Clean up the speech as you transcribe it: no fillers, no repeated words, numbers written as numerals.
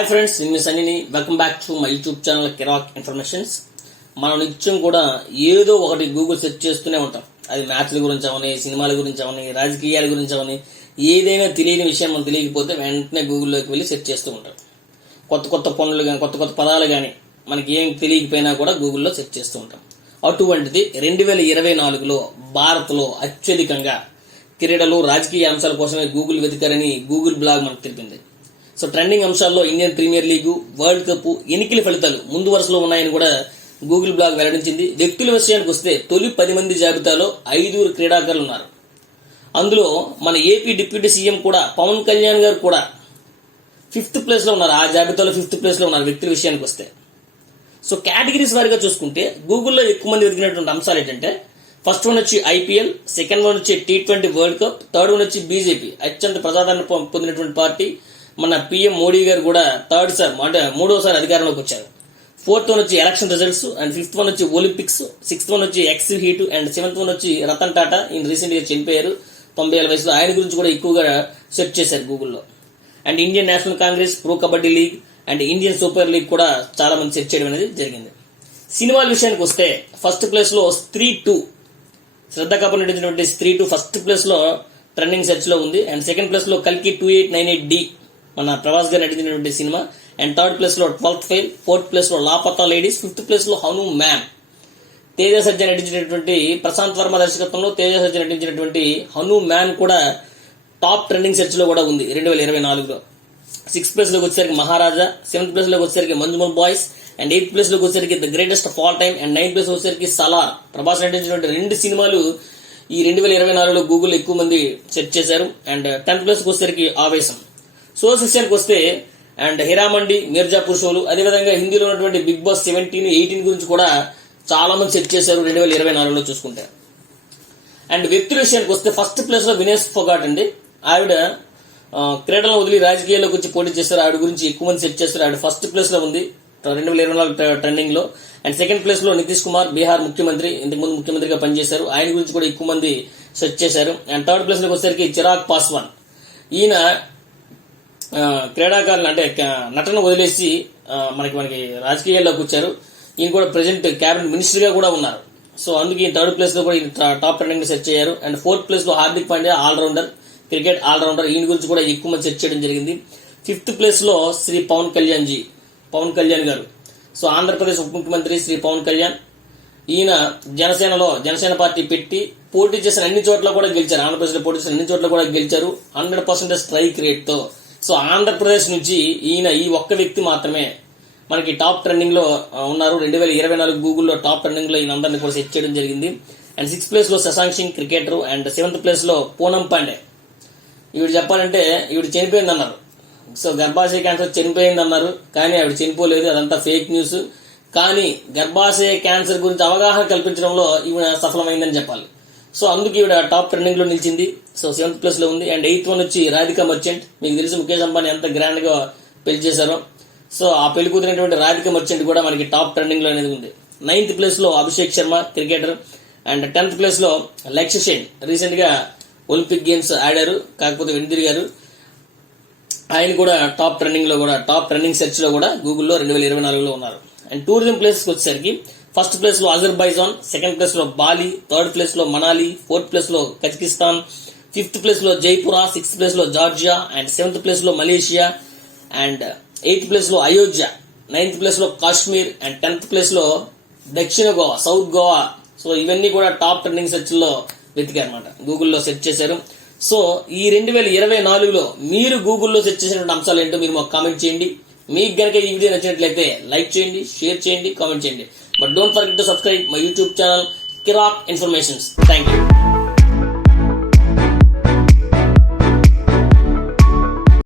Hi friends, నేను మీ సన్నీని. Welcome back to my YouTube channel Kiraak informations. మనం నిత్యం కూడా ఏదో ఒకటి గూగుల్ సెర్చ్ చేస్తూనే ఉంటాం. అది మ్యాచ్ల గురించి అవని, సినిమాల గురించి అవని, రాజకీయాల గురించి అవని, ఏదైనా తెలియని విషయం మనం తెలియకపోతే వెంటనే గూగుల్లోకి వెళ్ళి సెర్చ్ చేస్తూ ఉంటాం. కొత్త కొత్త పనులు కానీ, కొత్త కొత్త పదాలు కానీ మనకి ఏం తెలియకపోయినా కూడా గూగుల్లో సెర్చ్ చేస్తూ ఉంటాం. అటువంటిది 2024లో భారత్లో అత్యధికంగా క్రీడలు, రాజకీయ అంశాల కోసమే గూగుల్ వెతికారని గూగుల్ బ్లాగ్ మనకు తెలిపింది. సో ట్రెండింగ్ అంశాల్లో Indian Premier League, world cup, ఎన్నికల ఫలితాలు ముందు వరుసలో ఉన్నాయని కూడా గూగుల్ బ్లాగ్ వెల్లడించింది. వ్యక్తుల విషయానికి వస్తే తొలి 10 మంది జాబితాలో 5 క్రీడాకారులు ఉన్నారు. అందులో మన ఏపీ డిప్యూటీ సీఎం కూడా పవన్ కళ్యాణ్ గారు కూడా 5th ప్లేస్ లో ఉన్నారు. ఆ జాబితాలో 5th ప్లేస్ లో ఉన్నారు వ్యక్తుల విషయానికి వస్తే. సో కేటగిరీస్ వారిగా చూసుకుంటే గూగుల్లో ఎక్కువ మంది వెతికినటువంటి అంశాలు ఏంటంటే, ఫస్ట్ వన్ వచ్చి ఐపీఎల్, సెకండ్ వన్ వచ్చి T20 world cup, third one వచ్చి బీజేపీ, అత్యంత ప్రజాదరణ పొందినటువంటి పార్టీ. మన పీఎం మోడీ గారు కూడా మూడోసారి అధికారంలోకి వచ్చారు. 4th వన్ వచ్చి election results, and 5th one వచ్చి ఒలింపిక్స్, 6th వన్ వచ్చి X heat, and 7th one వచ్చి రతన్ టాటా. ఈయన రీసెంట్ గా చనిపోయారు 90 ఏళ్ల వయసులో. ఆయన గురించి కూడా ఎక్కువగా సెర్చ్ చేశారు గూగుల్లో. And Indian national Congress, pro kabaddi league, and Indian super league కూడా చాలా మంది సెర్చ్ చేయడం అనేది జరిగింది. సినిమాల విషయానికి వస్తే ఫస్ట్ ప్లేస్ లో స్త్రీ 2, శ్రద్ధ కపూర్ నటించినటువంటి స్త్రీ 2 ఫస్ట్ ప్లేస్ లో ట్రెండింగ్ సెర్చ్ లో ఉంది. అండ్ సెకండ్ ప్లేస్ లో కల్కి 2898D, మన ప్రభాస్ గారు నటించినటువంటి సినిమా. అండ్ థర్డ్ ప్లేస్ లో 12th ఫెయిల్, 4th ప్లేస్ లో లాపతా లేడీస్, 5th ప్లేస్ లో హను మ్యాన్. తేజ సజ్జ నటించినటువంటి, ప్రశాంత్ వర్మ దర్శకత్వంలో తేజ సజ్జ నటించినటువంటి హను మ్యాన్ కూడా టాప్ ట్రెండింగ్ సెర్చ్ లో కూడా ఉంది 2024లో. 6th ప్లేస్ లోకి వచ్చేసరికి మహారాజా, 7th ప్లేస్ లోకి వచ్చేసరికి Manjummel boys, and 8th place లోకి వచ్చేసరికి the greatest of all time, and 9th place వచ్చేసరికి సలార్. ప్రభాస్ నటించినటువంటి 2 సినిమాలు ఈ 2024లో గూగుల్ ఎక్కువ మంది సెర్చ్ చేశారు. అండ్ 10th ప్లేస్ వచ్చేసరికి ఆవేశం. సోర్స్ విషయానికి వస్తే అండ్ హిరామండి, మిర్జాపూర్ షోలు, అదేవిధంగా హిందీలో ఉన్నటువంటి బిగ్ బాస్ 17, 18 గురించి కూడా చాలా మంది సెర్చ్ చేశారు 2024లో చూసుకుంటే. అండ్ వ్యక్తుల విషయానికి వస్తే ఫస్ట్ ప్లేస్ లో వినేష్ ఫొగాట్ అండి. ఆవిడ క్రీడలను వదిలి రాజకీయాల్లోకి వచ్చి పోటీ చేస్తారు. ఆవిడ గురించి ఎక్కువ మంది సెర్చ్ చేస్తారు. ఆవిడ ఫస్ట్ ప్లేస్ లో ఉంది 2024 ట్రెండింగ్ లో. అండ్ సెకండ్ ప్లేస్ లో నితీష్ కుమార్, బీహార్ ముఖ్యమంత్రి, ఇంతకుముందు ముఖ్యమంత్రిగా పనిచేశారు. ఆయన గురించి కూడా ఎక్కువ మంది సెర్చ్ చేశారు. అండ్ థర్డ్ ప్లేస్ లోకి వచ్చేసరికి చిరాగ్ పాస్వాన్. ఈయన క్రీడాకారులు అంటే నటన వదిలేసి మనకి రాజకీయాల్లోకి వచ్చారు. ఈయన కూడా ప్రెసెంట్ క్యాబినెట్ మినిస్టర్ గా కూడా ఉన్నారు. సో అందుకే ఈ థర్డ్ ప్లేస్ లో కూడా టాప్ ట్రెండింగ్ సెర్చ్ అయ్యారు. అండ్ 4th ప్లేస్ లో Hardik Pandya, all rounder, cricket all rounder. ఈయన గురించి కూడా ఎక్కువ మంది సెర్చ్ చేయడం జరిగింది. 5th ప్లేస్ లో శ్రీ పవన్ కళ్యాణ్ గారు. సో ఆంధ్రప్రదేశ్ ఉప ముఖ్యమంత్రి శ్రీ పవన్ కళ్యాణ్. ఈయన జనసేన పార్టీ పెట్టి పోటీ చేసిన అన్ని చోట్ల కూడా గెలిచారు. ఆంధ్రప్రదేశ్ లో పోటీ చేసిన అన్ని చోట్ల కూడా గెలిచారు 100% స్ట్రైక్ రేట్ తో. సో ఆంధ్రప్రదేశ్ నుంచి ఈయన ఈ ఒక్క వ్యక్తి మాత్రమే మనకి టాప్ ట్రెండింగ్ లో ఉన్నారు. 2024 గూగుల్లో టాప్ ట్రెండింగ్ లో ఈయన అందరినీ కూడా సెట్ చేయడం జరిగింది. అండ్ 6th ప్లేస్ లో Shashank Singh, cricketer. And 7th place లో పూనం పాండే. ఈవిడ చెప్పాలంటే ఈవిడ చనిపోయింది అన్నారు. సో గర్భాశయ క్యాన్సర్ చనిపోయింది అన్నారు, కానీ ఆవిడ చనిపోలేదు. అదంతా ఫేక్ న్యూస్. కానీ గర్భాశయ క్యాన్సర్ గురించి అవగాహన కల్పించడంలో ఈవిడ సఫలమైందని చెప్పాలి. సో అందుకు ఈవిడ టాప్ ట్రెండింగ్ లో నిలిచింది. సో 7th ప్లేస్ లో ఉంది. అండ్ 8th వన్ వచ్చి రాధికా మర్చెంట్. మీకు తెలుసు ముఖేష్ అంబానీ ఎంత గ్రాండ్ గా పెళ్లి చేశారో. సో ఆ పెళ్లి కూతురైనటువంటి రాధికా మర్చెంట్ కూడా మనకి టాప్ ట్రెండింగ్ లో అనేది ఉంది. 9th ప్లేస్ లో Abhishek Sharma, cricketer. And 10th place లో లక్ష్య సేన్, రీసెంట్ గా ఒలింపిక్ గేమ్స్ ఆడారు, కాకపోతే వెనుదిరిగారు. ఆయన కూడా టాప్ ట్రెండింగ్ సెర్చ్ లో కూడా గూగుల్లో 2024లో ఉన్నారు. అండ్ టూరిజం ప్లేసెస్ వచ్చేసరికి ఫస్ట్ ప్లేస్ లో అజర్బైజాన్, సెకండ్ ప్లేస్ లో బాలి, థర్డ్ ప్లేస్ లో మనాలి, 4th ప్లేస్ లో కజకిస్తాన్, 5th ప్లేస్ లో జైపురా, 6th ప్లేస్ లో జార్జియా, అండ్ 7th ప్లేస్ లో మలేషియా, అండ్ 8th ప్లేస్ లో అయోధ్య, 9th ప్లేస్ లో కాశ్మీర్, అండ్ 10th ప్లేస్ లో దక్షిణ గోవా, సౌత్ గోవా. సో ఇవన్నీ కూడా టాప్ ట్రెండింగ్ సెర్చ్ లో వెతికారన్నమాట, గూగుల్లో సెర్చ్ చేశారు. సో ఈ 2024లో మీరు గూగుల్లో సెర్చ్ చేసినటువంటి అంశాలు ఏంటో మీరు మాకు కామెంట్ చేయండి. మీకు గనక ఈ వీడియో నచ్చినట్లయితే లైక్ చేయండి, షేర్ చేయండి, కామెంట్ చేయండి. But don't forget to subscribe my YouTube channel Kirak Informations. Thank you.